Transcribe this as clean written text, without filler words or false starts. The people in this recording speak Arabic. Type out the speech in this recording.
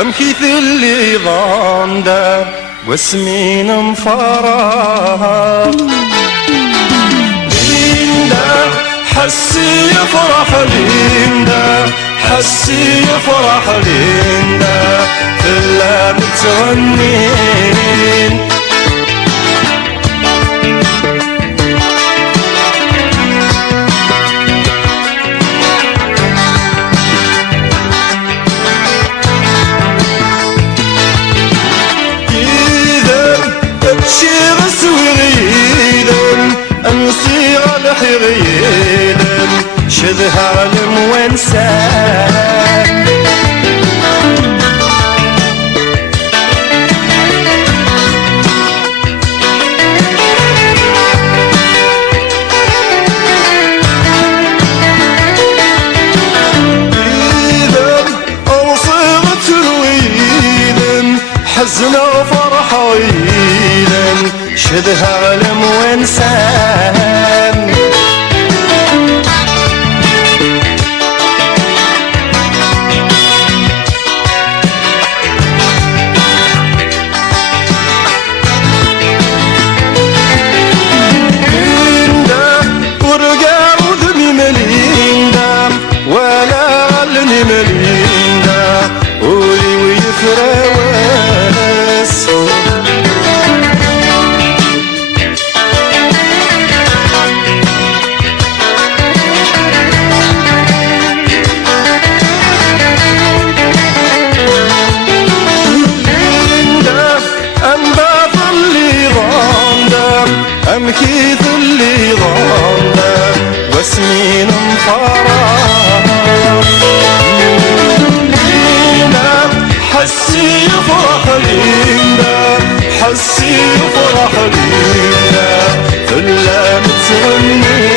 أمكيث اللي ضامده واسمين مفارق ليندا حسي يفرح ليندا حسي يفرح ليندا كلها بتغنين شذها علم وانسان إذا أوصلت رويدا حزن وفرح ويدا شذها علم وانسان ملينا قولي ويفراس ليندا أم باط اللي ضامده أم كيث اللي ضامده واسمين مفارق حسي يفرح لينا حسي يفرح لينا كلها متغني